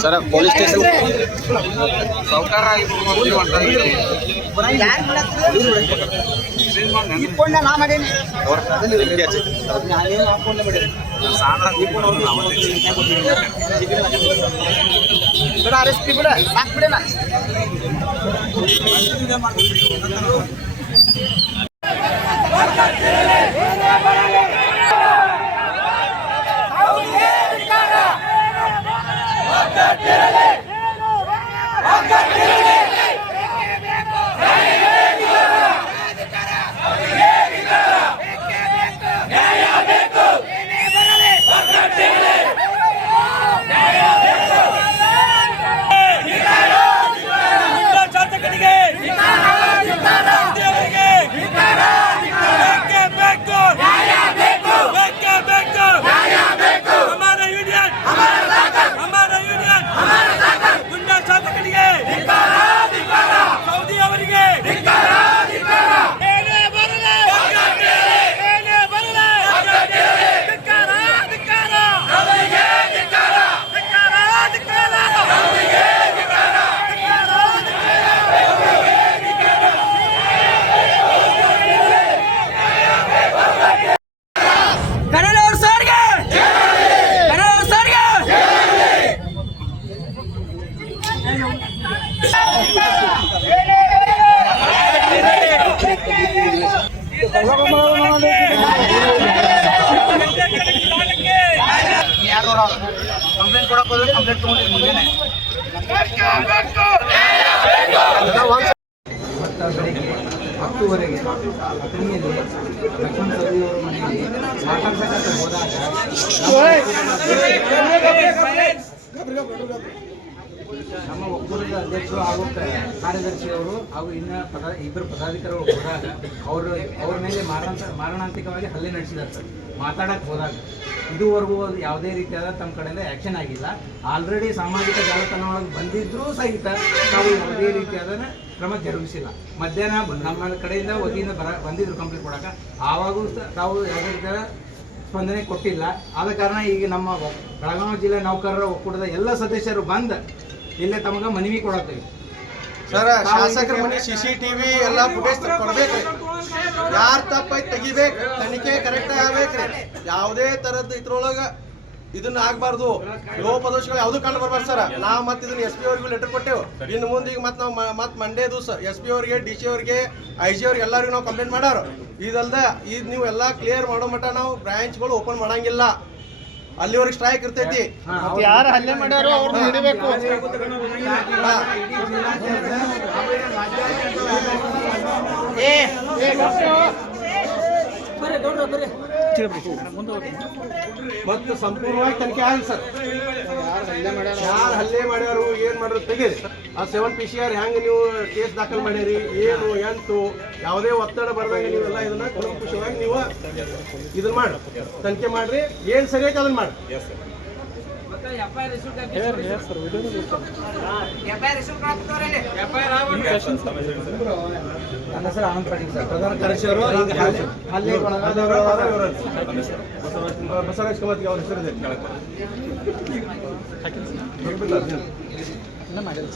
Sir police station सौकार complaint ಕೊಡಕ್ಕೆ ಹೋದ್ರೆ complaint ತಗೊಂಡಿದ್ದು ಮುಂದೆನೆ ಬೆಳಿಗ್ಗೆ 10ವರೆಗೆ ಅತನಿಯಲ್ಲಿ ಲಕ್ಷ್ಮಣ ಸವದಿಯವರ ಮನೆಯಲ್ಲಿ ಮಾತಾಡ್ತಕ್ಕಂಥ ಹೋದಾಗ ನಮ್ಮ ಒಕ್ಕೂಟದ ಅಧ್ಯಕ್ಷರು ಹಾಗೂ ಕಾರ್ಯದರ್ಶಿಯವರು ಹಾಗೂ ಇಬ್ಬರು ಪದಾಧಿಕಾರಿಗಳು ಹೋದಾಗ ಅವ್ರ ಮೇಲೆ ಮಾರಣಾಂತಿಕವಾಗಿ ಹಲ್ಲೆ ನಡೆಸಿದ್ದಾರೆ ಸರ್. ಮಾತಾಡಕ್ಕೆ ಹೋದಾಗ ಇದುವರೆಗೂ ಯಾವುದೇ ರೀತಿಯಾದ ತಮ್ಮ ಕಡೆಯಿಂದ ಆ್ಯಕ್ಷನ್ ಆಗಿಲ್ಲ. ಆಲ್ರೆಡಿ ಸಾಮಾಜಿಕ ಜಾಲತಾಣೊಳಗೆ ಬಂದಿದ್ರೂ ಸಹಿತ ನಾವು ಯಾವುದೇ ರೀತಿಯಾದ ಕ್ರಮ ಜರುಗಿಸಿಲ್ಲ. ಮಧ್ಯಾಹ್ನ ನಮ್ಮ ಕಡೆಯಿಂದ ವತಿಯಿಂದ ಬಂದಿದ್ರು ಕಂಪ್ಲೇಂಟ್ ಕೊಡೋಕೆ, ಆವಾಗೂ ತಾವು ಯಾವುದೇ ರೀತಿಯಾದ ಸ್ಪಂದನೆ ಕೊಟ್ಟಿಲ್ಲ. ಆದ ಕಾರಣ ಈಗ ನಮ್ಮ ಬೆಳಗಾವಿ ಜಿಲ್ಲೆ ನೌಕರರ ಒಕ್ಕೂಟದ ಎಲ್ಲ ಸದಸ್ಯರು ಬಂದು ಇಲ್ಲೇ ತಮಗೆ ಮನವಿ ಕೊಡತ್ತೀವಿ ಸರ್. ಶಾಸಕರ ಮನೆ CCTV ಎಲ್ಲ ಫುಟೇಜ್ ಕೊಡ್ಬೇಕ್ರಿ. ಯಾರು ತಪ್ಪೈತೆ ತೆಗಿಬೇಕು, ತನಿಖೆ ಕರೆಕ್ಟ್ ಆಗ್ಬೇಕ್ರಿ. ಯಾವುದೇ ಥರದ್ದು ಇದ್ರೊಳಗೆ ಇದನ್ನ ಆಗ್ಬಾರ್ದು, ಲೋಪದೋಷಗಳು ಯಾವುದು ಕಂಡು ಬರ್ಬಾರ್ದು ಸರ್. ನಾವು ಮತ್ತೆ ಇದನ್ನ SP ಅವ್ರಿಗೂ ಲೆಟರ್ ಕೊಟ್ಟೆವು. ಇನ್ನು ಮುಂದೆ ಈಗ ಮತ್ತೆ ನಾವು ಮತ್ತೆ ಮಂಡೇ ದಿವಸ SP ಅವ್ರಿಗೆ, DC ಅವ್ರಿಗೆ, IG ಅವ್ರಿಗೆ ಎಲ್ಲರಿಗೂ ನಾವು ಕಂಪ್ಲೇಂಟ್ ಮಾಡೋರು. ಇದಲ್ದ ಇದು ನೀವು ಎಲ್ಲ ಕ್ಲಿಯರ್ ಮಾಡೋ ಮಟ್ಟ ನಾವು ಬ್ರಾಂಚ್ಗಳು ಓಪನ್ ಮಾಡಂಗಿಲ್ಲ. ಅಲ್ಲಿವರೆಗೆ ಸ್ಟ್ರೈಕ್ ಇರ್ತೈತಿ. ಯಾರು ಹಲ್ಲೆ ಮಾಡ್ಯಾರೋ ಅವ್ರನ್ನ ಹಿಡಿಬೇಕು. ಮತ್ತು ಸಂಪೂರ್ಣವಾಗಿ ತನಿಖೆ ಆಗಲಿ ಸರ್. ಯಾರು ಹಲ್ಲೆ ಮಾಡ್ಯಾರು, ಏನು ಮಾಡ್ಯಾರು ತೆಗೀರಿ. ಆ 7 PCR ಹೆಂಗೆ ನೀವು ಕೇಸ್ ದಾಖಲು ಮಾಡ್ಯಾರಿ, ಏನು ಎಂಟು ಯಾವುದೇ ಒತ್ತಡ ಬರ್ದಂಗೆ ನೀವೆಲ್ಲ ಇದನ್ನ ಕುಲಂಕುಷವಾಗಿ ನೀವು ಇದನ್ನ ಮಾಡಿ ತನಿಖೆ ಮಾಡ್ರಿ. ಏನು ಸರಿ ಐತೆ ಅದನ್ನ ಮಾಡಿ. ನನ್ನ ಹೆಸರು ಆನಂದ್ ಪಾಟೀಲ್ ಸರ್, ಪ್ರಧಾನ ಕಾರ್ಯದರ್ಶಿಯವರು. ಬಸವರಾಜ್ ಕಮತ್ಗೆ ಅವ್ರ ಹೆಸರಿದೆ. ಮಾಡಿಲ್ಲ